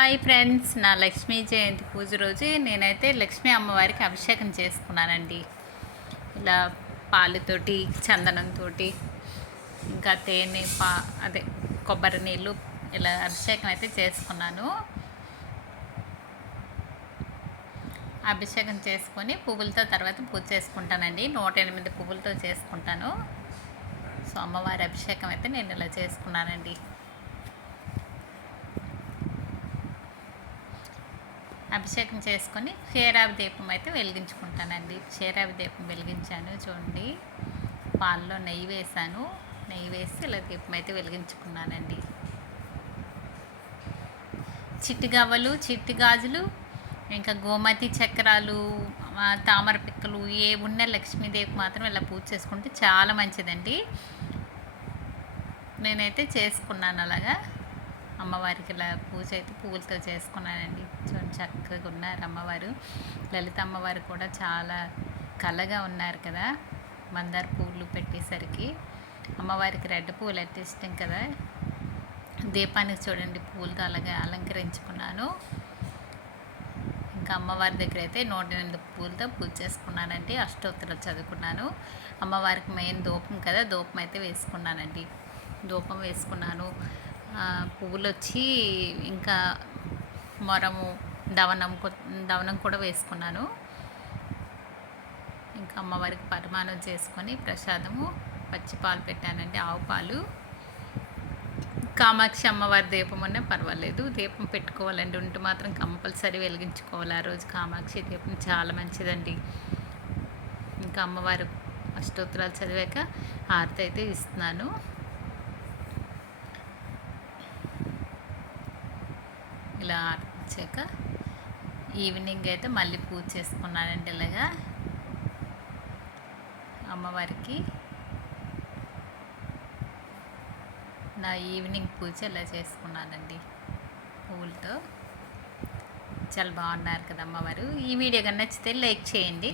Hi friends నా లక్ష్మీ జయంతి పూజ రోజు. నేనైతే లక్ష్మీ అమ్మవారికి అభిషేకం చేసుకున్నానండి. ఇలా పాలుతోటి చందనంతో ఇంకా తేనె పా అదే కొబ్బరి నీళ్ళు ఇలా అభిషేకం అయితే చేసుకున్నాను. అభిషేకం చేసుకొని పువ్వులతో తర్వాత పూజ చేసుకుంటానండి. నూట ఎనిమిది పువ్వులతో చేసుకుంటాను. సో అమ్మవారి అభిషేకం అయితే నేను ఇలా చేసుకున్నానండి. అభిషేకం చేసుకొని క్షీరాభి దీపం అయితే వెలిగించుకుంటానండి. క్షీరాభి దీపం వెలిగించాను చూడండి. పాల్లో నెయ్యి వేసాను. నెయ్యి వేసి ఇలా దీపం అయితే వెలిగించుకున్నానండి. చిట్టి గవ్వలు చిట్టి గాజులు ఇంకా గోమతి చక్రాలు తామర పిక్కలు ఏ ఉన్న లక్ష్మీదేవికి మాత్రం ఇలా పూజ చేసుకుంటే చాలా మంచిదండి. నేనైతే చేసుకున్నాను అలాగా. అమ్మవారికి ఇలా పూజ అయితే పువ్వులతో చేసుకున్నానండి. చూడండి చక్కగా ఉన్నారు అమ్మవారు. లలిత అమ్మవారు కూడా చాలా కళగా ఉన్నారు కదా మందార పువ్వులు పెట్టేసరికి. అమ్మవారికి రెడ్ పువ్వులు అయితే ఇష్టం కదా. దీపానికి చూడండి పువ్వులతో అలాగే అలంకరించుకున్నాను. ఇంకా అమ్మవారి దగ్గర అయితే నూట ఎనిమిది పూలతో పూజ చేసుకున్నానండి అష్టోత్తరాలు చదువుకున్నాను. అమ్మవారికి మెయిన్ ధూపం కదా ధూపం అయితే వేసుకున్నానండి. ధూపం వేసుకున్నాను. పువ్వులు వచ్చి ఇంకా మొరము దవనం దవనం కూడా వేసుకున్నాను. ఇంకా అమ్మవారికి పరిమాణం చేసుకొని ప్రసాదము పచ్చి పాలు పెట్టానండి ఆవు పాలు. కామాక్షి అమ్మవారి దీపం ఉన్నా పర్వాలేదు. దీపం పెట్టుకోవాలండి ఉంటే మాత్రం కంపల్సరీ వెలిగించుకోవాలి. ఆ రోజు కామాక్షి దీపం చాలా మంచిదండి. ఇంకా అమ్మవారు అష్టోత్తరాలు చదివాక హారతి అయితే ఇస్తున్నాను. ఇలా హారతి ఈవినింగ్ అయితే మళ్ళీ పూజ చేసుకున్నానండి ఇలాగా అమ్మవారికి. నా ఈవినింగ్ పూజ ఇలా చేసుకున్నానండి పువ్వులతో చాలా బాగున్నారు కదా అమ్మవారు. ఈ వీడియో కన్నా నచ్చితే లైక్ చేయండి.